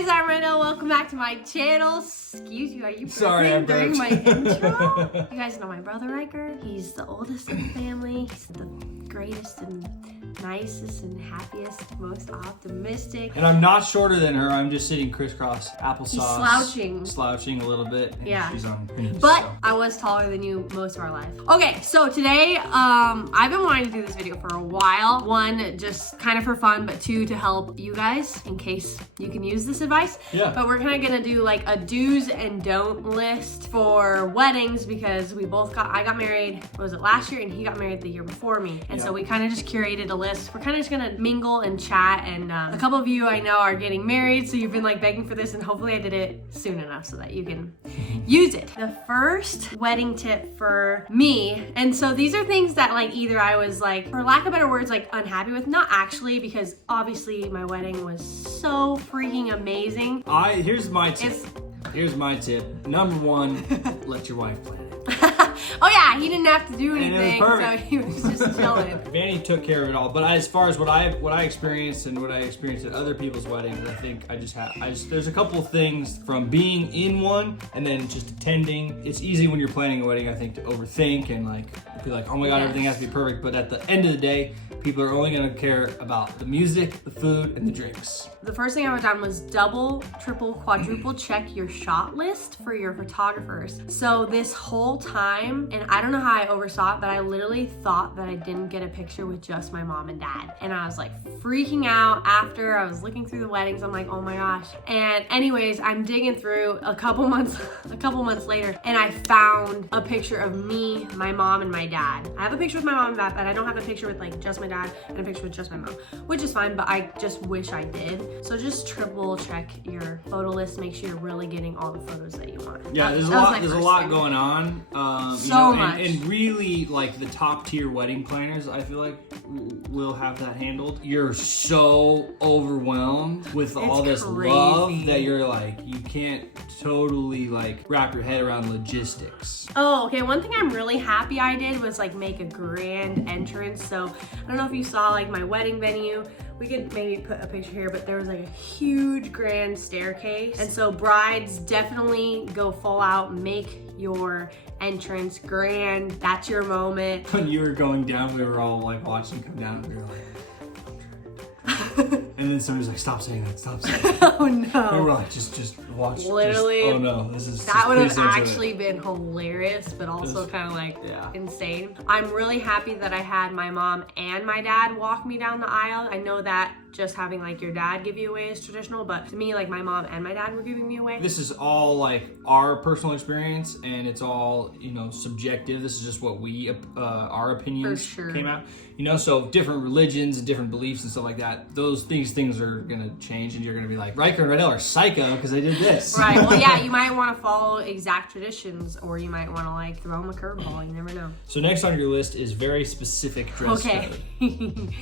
guys, I'm Rydel. Welcome back to my channel. Excuse you, are you Sorry, during my intro? You guys know my brother Riker. He's the oldest in the family. He's the greatest and nicest and happiest, most optimistic. And I'm not shorter than her. I'm just sitting crisscross applesauce. He's Slouching a little bit. Yeah. She's on hinge, But so. I was taller than you most of our life. Okay, so today, I've been wanting to do this video for a while. One, just kind of for fun, but two, to help you guys in case you can use this advice. Yeah. But we're kind of gonna do like a do's and don't list for weddings because I got married, what was it, last year? And he got married the year before me. And so we kind of just curated a list. We're kind of just gonna mingle and chat. And a couple of you I know are getting married, so you've been like begging for this, and hopefully I did it soon enough so that you can use it. The first wedding tip for me, and so these are things that like either I was like, for lack of better words, like unhappy with, not actually, because obviously my wedding was so freaking amazing. Here's my tip. Here's my tip. Number one, let your wife plan it. Oh yeah, he didn't have to do And it was anything, so perfect. he was just chilling. Vanny took care of it all, but as far as what I experienced and what I experienced at other people's weddings, I think there's a couple of things from being in one and then just attending. It's easy when you're planning a wedding, I think, to overthink and like be like, oh my god, everything has to be perfect. But at the end of the day, people are only gonna care about the music, the food, and the drinks. The first thing I wrote down was double, triple, quadruple check your shot list for your photographers. So this whole time, and I don't know how I oversaw it, but I literally thought that I didn't get a picture with just my mom and dad. And I was like freaking out after I was looking through the weddings. I'm like, oh my gosh. And anyways, I'm digging through a couple months later, and I found a picture of me, my mom, and my dad. I have a picture with my mom and dad, but I don't have a picture with like just my dad and a picture with just my mom, which is fine, but I just wish I did. So just triple check your photo list, make sure you're really getting all the photos that you want. Yeah, there's a lot going on. Much. And really, like the top tier wedding planners, I feel like will have that handled. You're so overwhelmed with all this love that you're like, you can't totally like wrap your head around logistics. Oh, okay. One thing I'm really happy I did was like make a grand entrance. So I don't know if you saw like my wedding venue. We could maybe put a picture here, but there was like a huge grand staircase. And so brides definitely go full out, make your entrance grand. That's your moment. When you were going down, we were all like watching you come down, and we were like, and then somebody was like, stop saying that, stop saying that. Oh no. We were like, just watch. Literally. Oh no, this is. That would have actually been hilarious, but also kind of like yeah. insane. I'm really happy that I had my mom and my dad walk me down the aisle. I know that just having like your dad give you away is traditional, but to me, like my mom and my dad were giving me away. This is all like our personal experience, and it's all, you know, subjective. This is just what we, our opinions came out. You know, so different religions and different beliefs and stuff like that, things are gonna change, and you're gonna be like, Riker and Rydel are psycho because they did this. Right, well yeah, you might wanna follow exact traditions, or you might wanna like throw them a curveball, you never know. So next on your list is very specific dress code.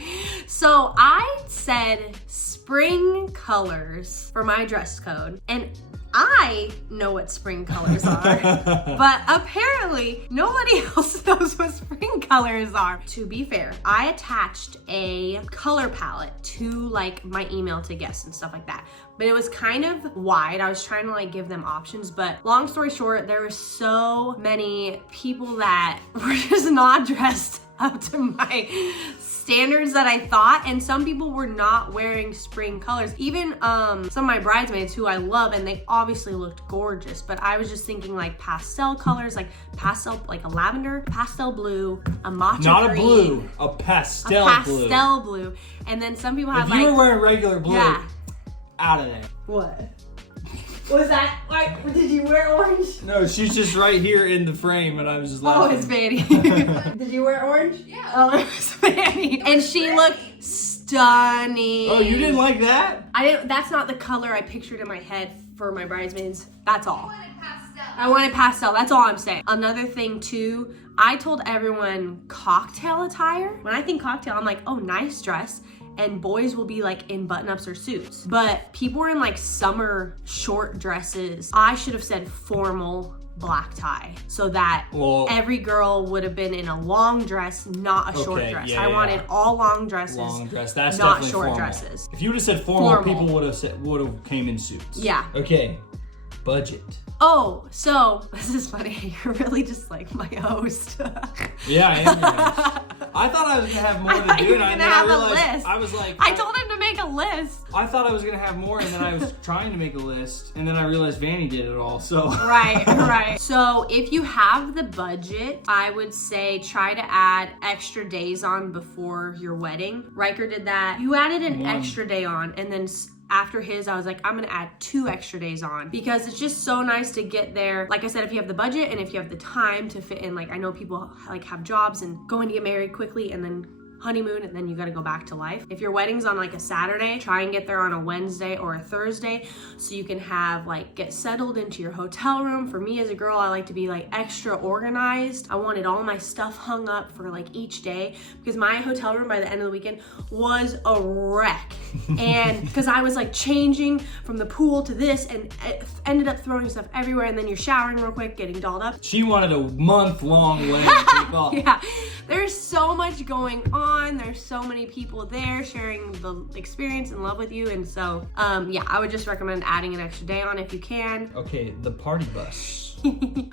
So I said spring colors for my dress code, and I know what spring colors are, but apparently nobody else knows what spring colors are. To be fair, I attached a color palette to like my email to guests and stuff like that, but it was kind of wide. I was trying to like give them options, but long story short, there were so many people that were just not dressed up to my standards that I thought, and some people were not wearing spring colors. Even some of my bridesmaids who I love, and they obviously looked gorgeous, but I was just thinking like pastel colors, like pastel, like a lavender, pastel blue, a matcha Not green, a blue, a pastel blue. And then some people have if you were wearing regular blue, out of there. What? Was that, like, did you wear orange? No, she's just right here in the frame, and I was just laughing. Oh, it's Vanny. Did you wear orange? Yeah. Oh, it was Vanny. And she looked stunning. Oh, you didn't like that? That's not the color I pictured in my head for my bridesmaids. That's all. I wanted pastel. That's all I'm saying. Another thing too, I told everyone cocktail attire. When I think cocktail, I'm like, oh, nice dress. and boys will be like in button-ups or suits. But people were in like summer short dresses. I should have said formal black tie, so that every girl would have been in a long dress, not a short dress. I wanted all long dresses. Long dress. That's not definitely short formal. Dresses. If you would have said formal, people would have came in suits. Yeah. Okay. Budget. Oh, so this is funny. You're really just like my host. Yeah, I am your host. I thought I was gonna have more to do, and then I realized I was like, I told him to make a list. I thought I was gonna have more, and then I was trying to make a list, and then I realized Vanny did it all. So right. So if you have the budget, I would say try to add extra days on before your wedding. Riker did that. You added an extra day on, and then after his, I was like, I'm gonna add 2 extra days on, because it's just so nice to get there. Like I said, if you have the budget and if you have the time to fit in, like I know people like have jobs and going to get married quickly and then honeymoon and then you got to go back to life. If your wedding's on like a Saturday, try and get there on a Wednesday or a Thursday so you can have like get settled into your hotel room. For me as a girl, I like to be like extra organized. I wanted all my stuff hung up for like each day, because my hotel room by the end of the weekend was a wreck. And because I was like changing from the pool to this and it ended up throwing stuff everywhere, and then you're showering real quick, getting dolled up. She wanted a month-long wedding to take off. Yeah, there's so much going on. There's so many people there sharing the experience and love with you, and so yeah, I would just recommend adding an extra day on if you can. Okay, the party bus.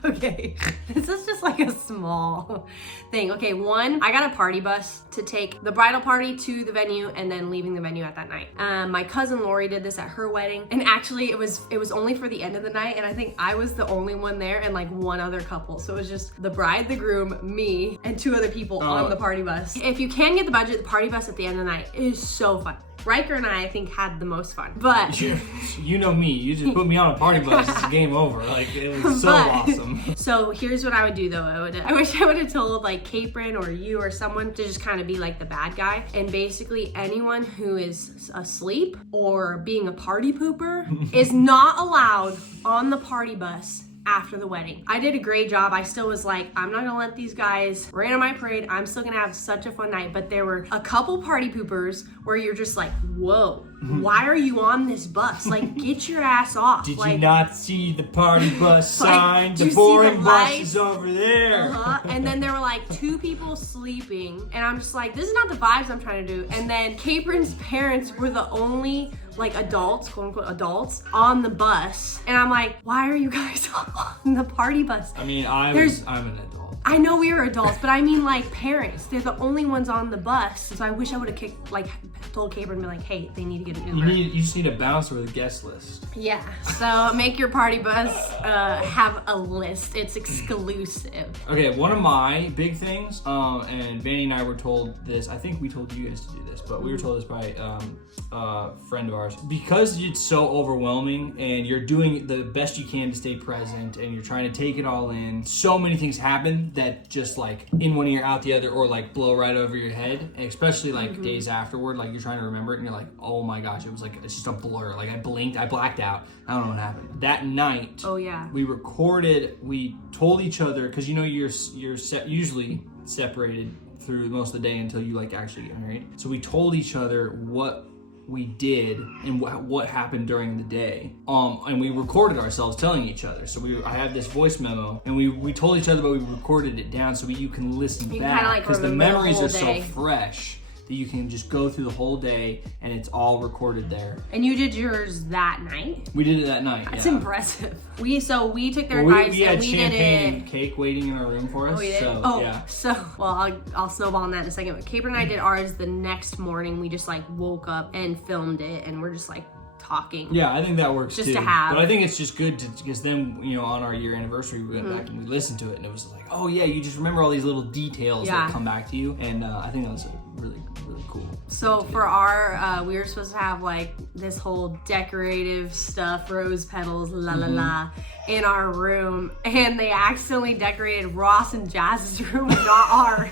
Okay, this is just like a small thing. Okay, one, I got a party bus to take the bridal party to the venue and then leaving the venue at that night. My cousin Lori did this at her wedding, and actually it was only for the end of the night, and I think I was the only one there and like one other couple. So it was just the bride, the groom, me, and 2 other people on the party bus. If you can get the budget, the party bus at the end of the night is so fun. Riker and I think, had the most fun. But you know me, you just put me on a party bus, it's game over. Like, it was so awesome. So here's what I would do though. I wish I would have told like Capron or you or someone to just kind of be like the bad guy, and basically anyone who is asleep or being a party pooper is not allowed on the party bus after the wedding. I did a great job. I still was like, I'm not gonna let these guys rain on my parade. I'm still gonna have such a fun night. But there were a couple party poopers where you're just like, whoa, why are you on this bus? Like, get your ass off. Did like, you not see the party bus sign? Like, the boring bus is over there. And then there were like 2 people sleeping, and I'm just like, this is not the vibes I'm trying to do. And then Capron's parents were the only like adults, quote unquote adults, on the bus. And I'm like, why are you guys on the party bus? I mean, I'm an adult. I know we were adults, but I mean like parents. They're the only ones on the bus. So I wish I would have told Capron and be like, hey, they need to get an Uber. You just need a bouncer with a guest list. Yeah, so make your party bus have a list. It's exclusive. Okay, one of my big things, and Vanny and I were told this, I think we told you guys to do this, but we were told this by a friend of ours. Because it's so overwhelming and you're doing the best you can to stay present and you're trying to take it all in, so many things happen that just like in one ear out the other, or like blow right over your head, and especially like days afterward, like you're trying to remember it and you're like, oh my gosh, it was like, it's just a blur. Like I blinked, I blacked out. I don't know what happened. That night, we recorded, we told each other, because you know you're usually separated through most of the day until you like actually get married. So we told each other what we did and what happened during the day, and we recorded ourselves telling each other. So I had this voice memo, and we told each other, but we recorded it down so you can listen back, because the memories are so fresh that you can just go through the whole day and it's all recorded there. And you did yours that night? We did it that night. That's impressive. We took their advice we had and we did champagne it. and cake waiting in our room for us. Oh, we did? Yeah. Well, I'll snowball on that in a second. But Capron and I did ours the next morning. We just like woke up and filmed it, and we're just like talking. Yeah, I think that works just too. To have. But I think it's just good because then, you know, on our year anniversary, we went back and we listened to it, and it was like, oh yeah, you just remember all these little details that come back to you, and I think that was really cool. So for our, we were supposed to have like this whole decorative stuff, rose petals, in our room, and they accidentally decorated Ross and Jazz's room, not ours.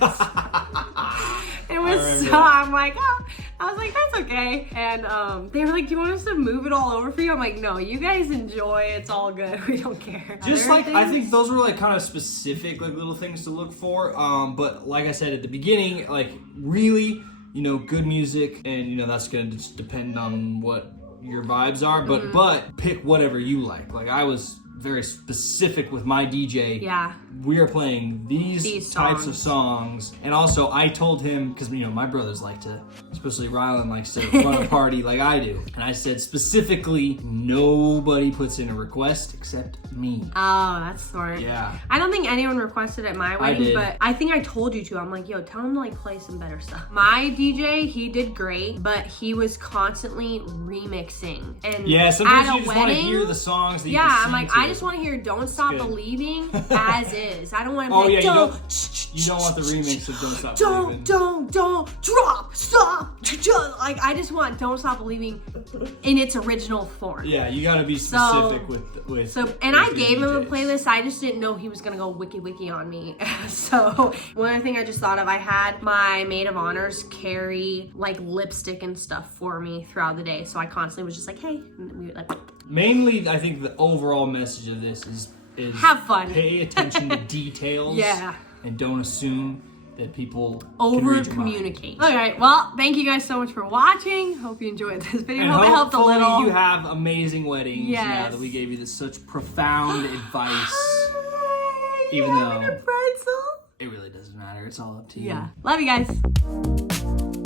It was so, I'm like, oh, I was like, that's okay. And they were like, do you want us to move it all over for you? I'm like, no, you guys enjoy, it's all good, we don't care. Just like, I think those were like kind of specific like little things to look for. But like I said at the beginning, like really good music, and that's gonna just depend on what your vibes are, but pick whatever you like. Like I was very specific with my DJ. Yeah. We are playing these types of songs. And also I told him, because my brothers like to, especially Rylan likes to run a party like I do. And I said specifically, nobody puts in a request except me. Oh, that's smart. Yeah. I don't think anyone requested at my wedding, did. but I think I told you to. I'm like, yo, tell him to like play some better stuff. My DJ, he did great, but he was constantly remixing. And yeah, sometimes at you a just want to wedding, hear the songs that you yeah, can sing I'm like, to. I just want to hear "Don't Stop good. Believing" as is. I don't want to. Oh be yeah, like, you don't want the remix of "Don't Stop Believing." Don't drop, stop. Like I just want "Don't Stop Believing" in its original form. Yeah, you got to be specific with. So, and I with gave your him a DJs. playlist. I just didn't know he was gonna go wiki on me. So one other thing I just thought of, I had my maid of honors carry like lipstick and stuff for me throughout the day. So I constantly was just like, hey, and we would like. Mainly, I think the overall message of this is Have fun. Pay attention to details. Yeah. And don't assume that people Over can read your mind. communicate. All right, well, thank you guys so much for watching. Hope you enjoyed this video. And Hope it helped a hopefully little. you have amazing weddings now Yes. that we gave you this such profound advice. Hi, Even you though- having a pretzel? It really doesn't matter. It's all up to you. Yeah. Love you guys.